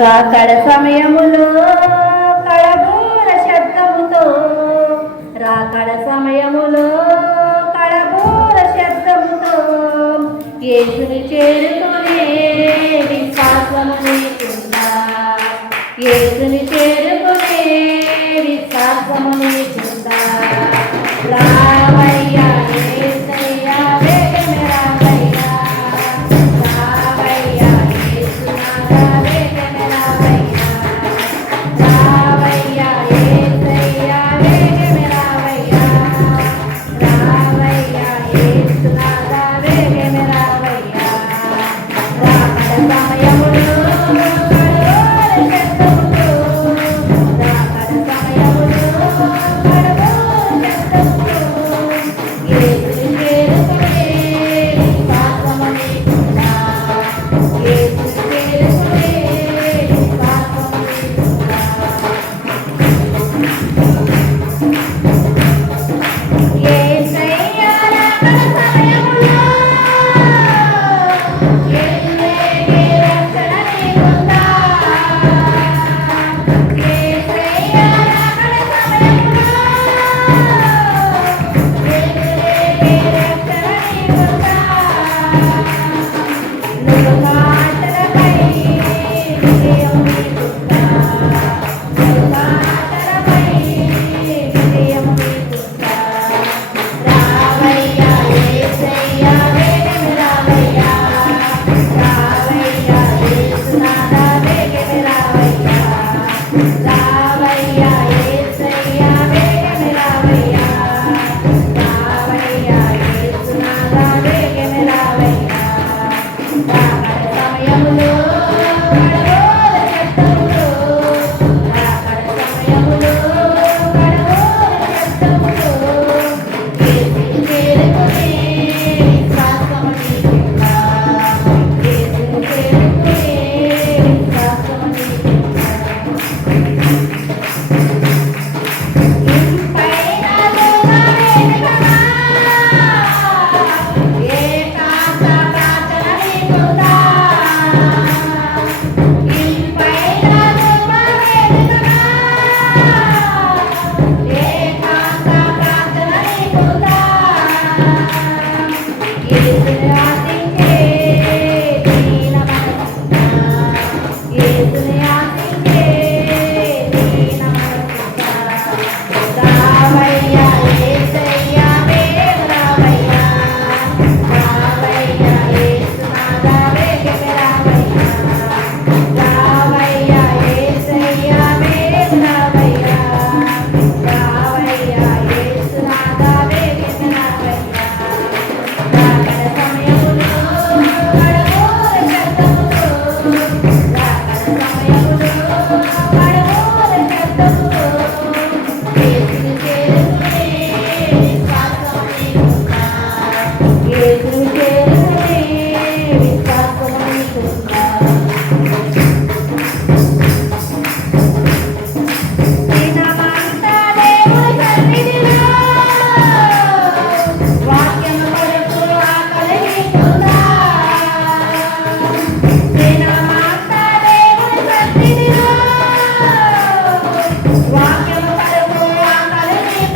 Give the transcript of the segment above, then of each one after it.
రాకడ సమయములో కడబూర శబ్దముతో రాకడ సమయములో కడబూర శబ్దముతో యేసుని చేరుకునే విశ్వాసము నీకుందా? యేసుని చేరుకునే విశ్వాసము నీకుందా?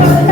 Música